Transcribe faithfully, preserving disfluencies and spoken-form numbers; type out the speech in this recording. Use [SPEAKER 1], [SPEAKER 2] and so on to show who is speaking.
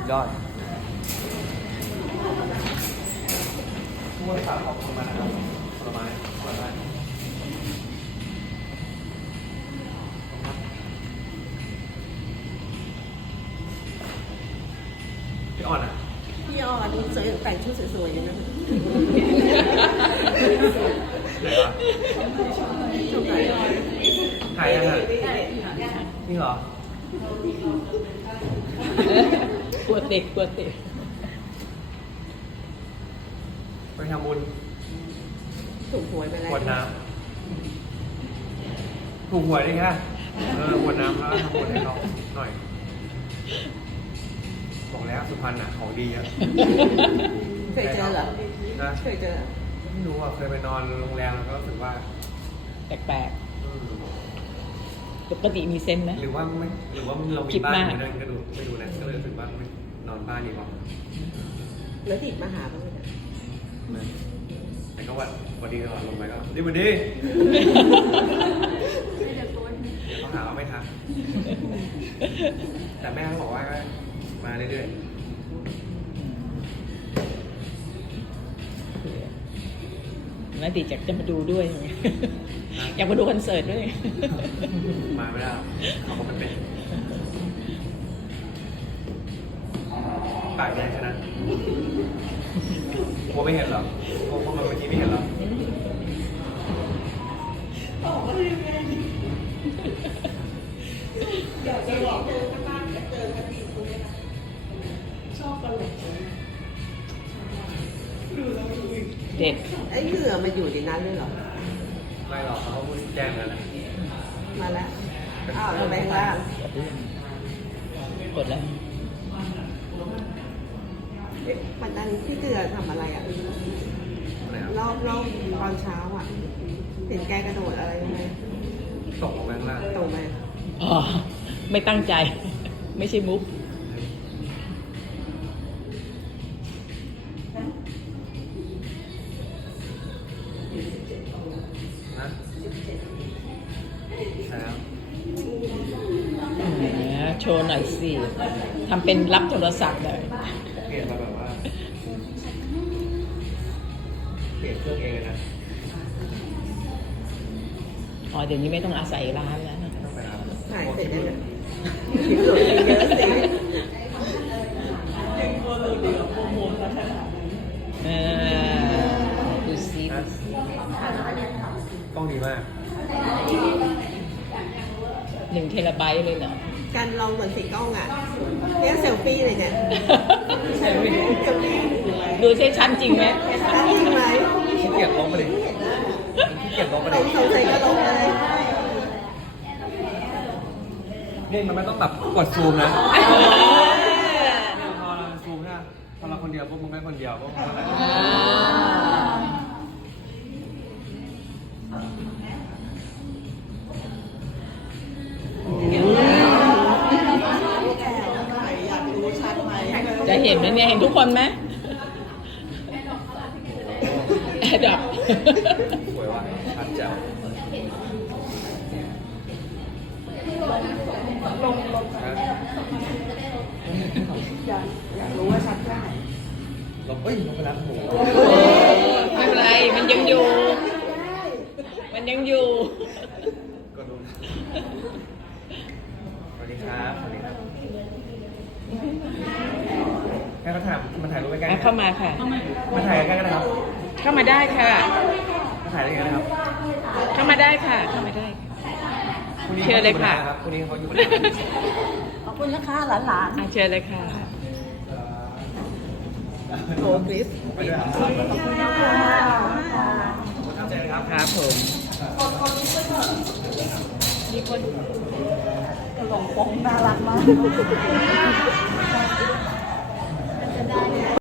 [SPEAKER 1] ยอดม้วนขาของมันนะครับผลไม้ผลไม้พี่อ่อนอ่ะ
[SPEAKER 2] พี่อ่อนสวยแต่งชุดสวยๆอย่างนั้น
[SPEAKER 1] ไหนวะ
[SPEAKER 2] ชุดไหน
[SPEAKER 1] ถ่ายยังไงนี่เหรอ
[SPEAKER 3] กลัวติดกลัวติด
[SPEAKER 1] ไปทำบุญ
[SPEAKER 2] ถูกหวยไปแล้ว
[SPEAKER 1] ขวดน้ำถูกหวยได้แค่เออขวดน้ำแล้วทำบุญให้เขาหน่อยบอกแล้วสุพรรณอ่ะของดีอ่ะ
[SPEAKER 2] เคยเจอเหรอ
[SPEAKER 1] นะ
[SPEAKER 2] เคยเจอ
[SPEAKER 1] ไม่รู้อ่ะเคยไปนอนโรงแรมแล้วก็รู้สึกว่า
[SPEAKER 3] แปลก
[SPEAKER 1] อืม
[SPEAKER 3] ๆปกติมีเซนส์ไหม
[SPEAKER 1] หรือว่าไม่หรือว่าเรามี
[SPEAKER 3] คิด
[SPEAKER 1] บ้าน
[SPEAKER 3] มาก
[SPEAKER 1] อยู่นั่นก็ดูไม่ดูนะก็เลยรู้สึกว่าไม่นอนบ้านดีกว่า
[SPEAKER 2] แล้วติดมาหาบ้างไหม
[SPEAKER 1] แต่ก็วันวันดีตลอดลงไปก็ดีวันดีเขาหาว่าไม่ทักแต่แม่เขาบอกว่ามาเรื่อย
[SPEAKER 3] นาติจากจะมาดูด้วย อยากมาดูคอนเสิร์ตด้วย
[SPEAKER 1] ๆมาไม่ได้หรอกเขาก็ไม่เป็นปากแดงขนาดกลัวไม่เห็นเหรอกลัวมันเมื่อกี้ไม่เห็นเหรอ
[SPEAKER 3] เด็ด
[SPEAKER 2] ไอ้เหงื่อมาอยู่ในนั้นเลยเหรอ
[SPEAKER 1] ไม่หรอกเขาแจ้งแล้วนะ
[SPEAKER 2] มาแล้วอ้าวทำไมล่าง
[SPEAKER 3] กดแล้ว
[SPEAKER 2] เอ๊ะวันนั้นพี่เกลือทำอะไรอ่ะ
[SPEAKER 1] อะไรครับ
[SPEAKER 2] รอบรอบตอนเช้าอ่ะ เห็นแกกระโดดอะไรยังไง
[SPEAKER 1] ตกลงไปข้างล่าง
[SPEAKER 2] ตกไหม
[SPEAKER 3] อ๋อไม่ตั้งใจ ไม่ใช่มุก
[SPEAKER 1] นะใช่แล้ว
[SPEAKER 3] แหมโชว์หน่อยสิทำเป็นรับโทรศัพท์เลย
[SPEAKER 1] เปลี่ยนมาแบบว่า เปลี่ยนเครื่องเองเลยนะ
[SPEAKER 3] อ๋อเดี๋ยวนี้ไม่ต้องอาศัยร้านแล้วนะ
[SPEAKER 1] ต้องไปรับ
[SPEAKER 2] ถ่ายเสร็จแล้วเนี่ยคลิปหลุดไปเยอะสิ
[SPEAKER 3] เออดูซิ
[SPEAKER 1] นะกล้องดีมาก
[SPEAKER 3] หนึ่งเทราไบต์เลยเหรอ
[SPEAKER 2] การลองเหมือนสีกล้องอ่ะเนี่ยเซลฟี่เลยเนี่ย
[SPEAKER 3] เซลฟี่
[SPEAKER 2] เซลฟี่
[SPEAKER 3] ดูใช่ชันจริงไหม
[SPEAKER 2] ตั้งจริงไหม
[SPEAKER 1] ขี้เกียจลงไปดิขี้เกียจลงไป
[SPEAKER 2] ล
[SPEAKER 1] ดิ
[SPEAKER 2] งสงสัยก็ลงเลย
[SPEAKER 1] นี่มันไม่ต้องแบบกดซูมนะพอเราซูมนะพอเราคนเดียวพวกมึงไม่คนเดียวพวกมึงอะไร
[SPEAKER 3] จะเห็นไหมเนี่ยเห็นทุกคนไหมแอดดับ
[SPEAKER 1] สวยว่ะชัดแจ๋วลงลงอยากอยากรู้ว่าชัดแค่ไหนลงเอ้ยลงไปรับหมู
[SPEAKER 3] ไม่เป็นไรมันยังอยู่ มันยังอยู่
[SPEAKER 1] ก็ดูสวัสดีครับสวัสดีครับแค่เขาถามมาถ่ายรูปใกล้ๆ
[SPEAKER 3] อ่ะเข้ามาค่ะ
[SPEAKER 1] มาถ่ายใกล้ๆกันนะครับ
[SPEAKER 3] เข้ามาได้ค่ะ
[SPEAKER 1] มาถ่ายได้ไงนะครับ
[SPEAKER 3] เข้ามาได้ค่ะ เข้ามาได้ค่ะ
[SPEAKER 1] พรุ่งนี้
[SPEAKER 3] เชิญเลยค่ะ
[SPEAKER 1] รับพรุ่งนี้เขาอยู่บน
[SPEAKER 2] ขอบคุณนะคะหลาน
[SPEAKER 3] อ่ะเชิญเลยค่ะ
[SPEAKER 2] ๆโทรคริส
[SPEAKER 1] ไปด้วยครับ
[SPEAKER 2] ขอบคุณนะคะ
[SPEAKER 1] เจอกันครับ
[SPEAKER 3] ครับผม มีคน
[SPEAKER 2] กระหลงปงน่ารักมาก